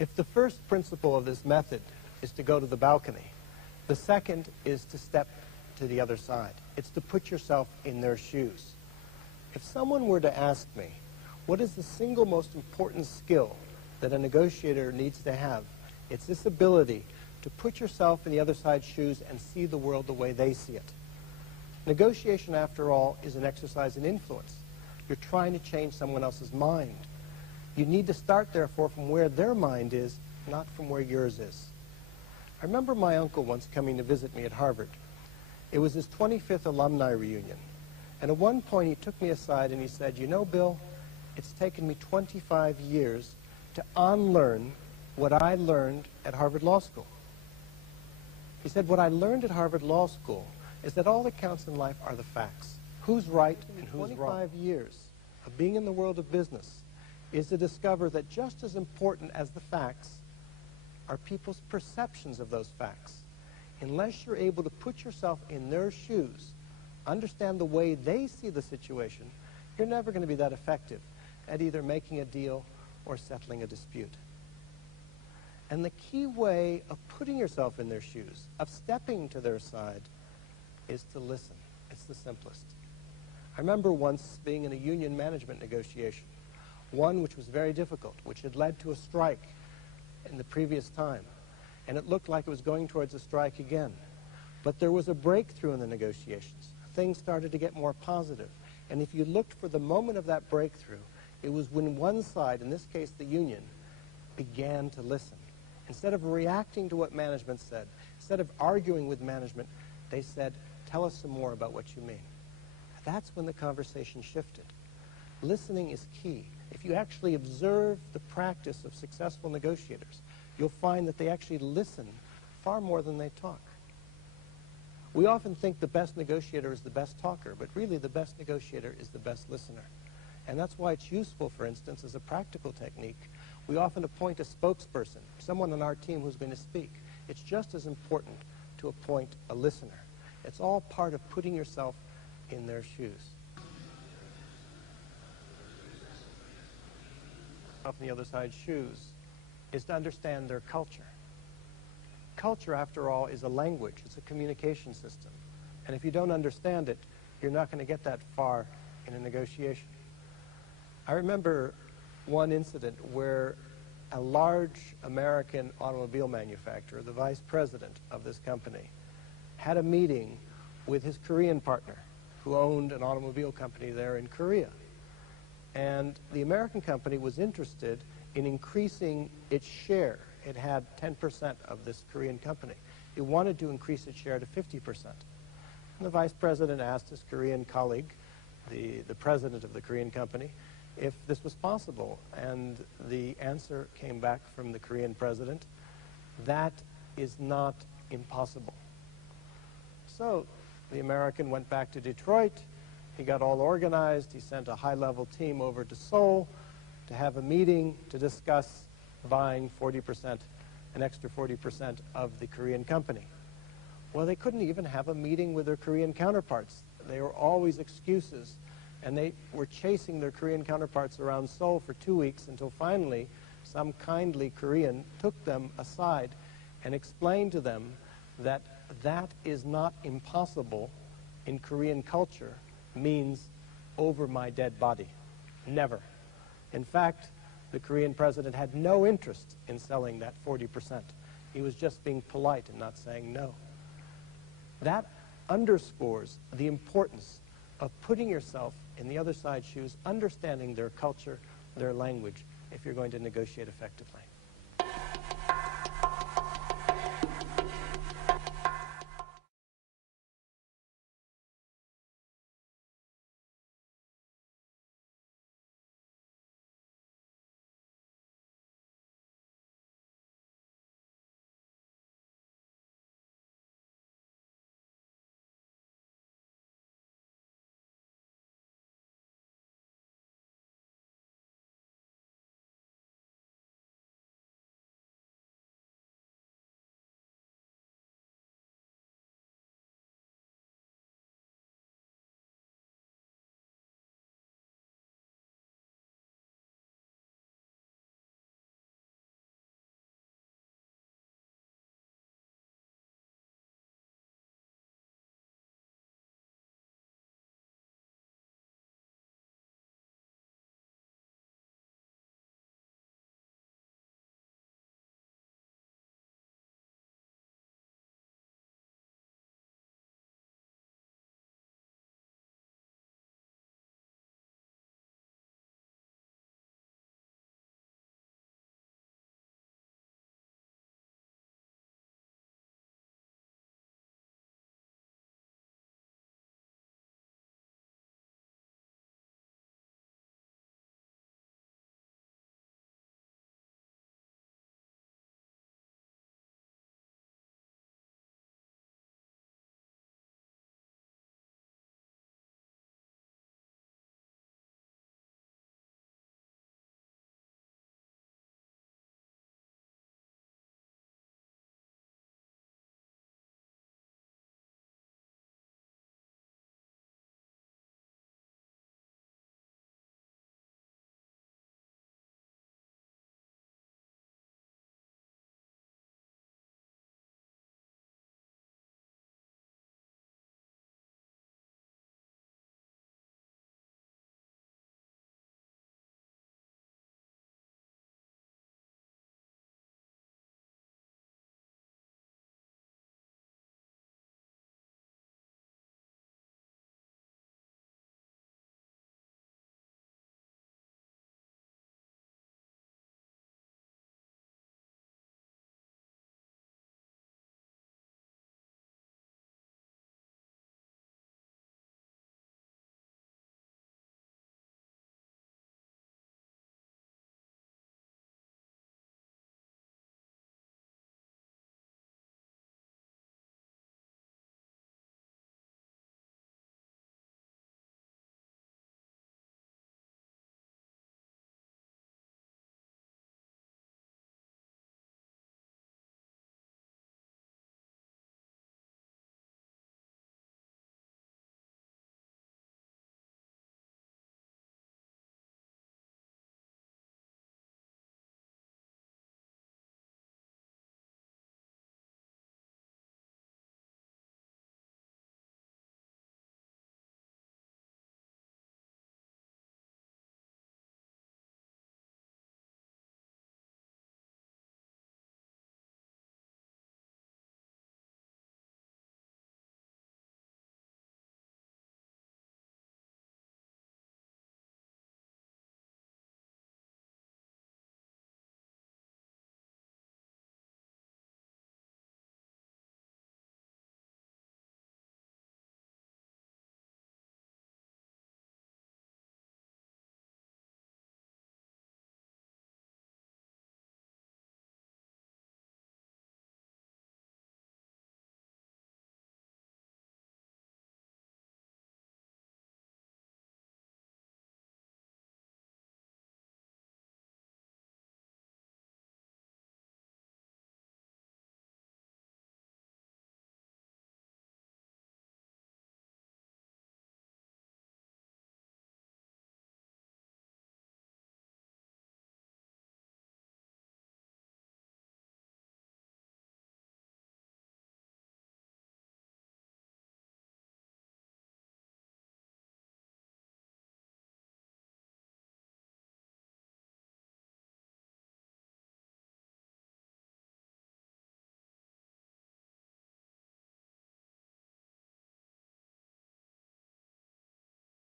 If the first principle of this method is to go to the balcony, the second is to step to the other side. It's to put yourself in their shoes. If someone were to ask me, what is the single most important skill that a negotiator needs to have? It's this ability to put yourself in the other side's shoes and see the world the way they see it. Negotiation, after all, is an exercise in influence. You're trying to change someone else's mind. You need to start, therefore, from where their mind is, not from where yours is. I remember my uncle once coming to visit me at Harvard. It was his 25th alumni reunion. And at one point, he took me aside and he said, "You know, Bill, it's taken me 25 years to unlearn what I learned at Harvard Law School." He said, "What I learned at Harvard Law School is that all that counts in life are the facts. Who's right and who's wrong." 25 years of being in the world of business is to discover that just as important as the facts are people's perceptions of those facts. Unless you're able to put yourself in their shoes, understand the way they see the situation, you're never going to be that effective at either making a deal or settling a dispute. And the key way of putting yourself in their shoes, of stepping to their side, is to listen. It's the simplest. I remember once being in a union management negotiation, one which was very difficult, which had led to a strike in the previous time, and it looked like it was going towards a strike again. But there was a breakthrough in the negotiations. Things started to get more positive. And if you looked for the moment of that breakthrough, it was when one side, in this case the union, began to listen. Instead of reacting to what management said, instead of arguing with management, they said, "Tell us some more about what you mean." That's when the conversation shifted. Listening is key. If you actually observe the practice of successful negotiators, you'll find that they actually listen far more than they talk. We often think the best negotiator is the best talker, but really the best negotiator is the best listener. And that's why it's useful, for instance, as a practical technique. We often appoint a spokesperson, someone on our team who's going to speak. It's just as important to appoint a listener. It's all part of putting yourself in their shoes. Up in the other side's shoes is to understand their culture. Culture, after all, is a language. It's a communication system. And if you don't understand it, you're not going to get that far in a negotiation. I remember one incident where a large American automobile manufacturer, the vice president of this company, had a meeting with his Korean partner, who owned an automobile company there in Korea. And the American company was interested in increasing its share. It had 10% of this Korean company. It wanted to increase its share to 50%. And the vice president asked his Korean colleague, the president of the Korean company, if this was possible. And the answer came back from the Korean president, "That is not impossible." So the American went back to Detroit. He got all organized. He sent a high-level team over to Seoul to have a meeting to discuss buying 40%, an extra 40% of the Korean company. Well, they couldn't even have a meeting with their Korean counterparts. They were always excuses, and they were chasing their Korean counterparts around Seoul for 2 weeks until finally some kindly Korean took them aside and explained to them that that is not impossible in Korean culture means over my dead body. Never. In fact, the Korean president had no interest in selling that 40%. He was just being polite and not saying no. That underscores the importance of putting yourself in the other side's shoes, understanding their culture, their language, if you're going to negotiate effectively.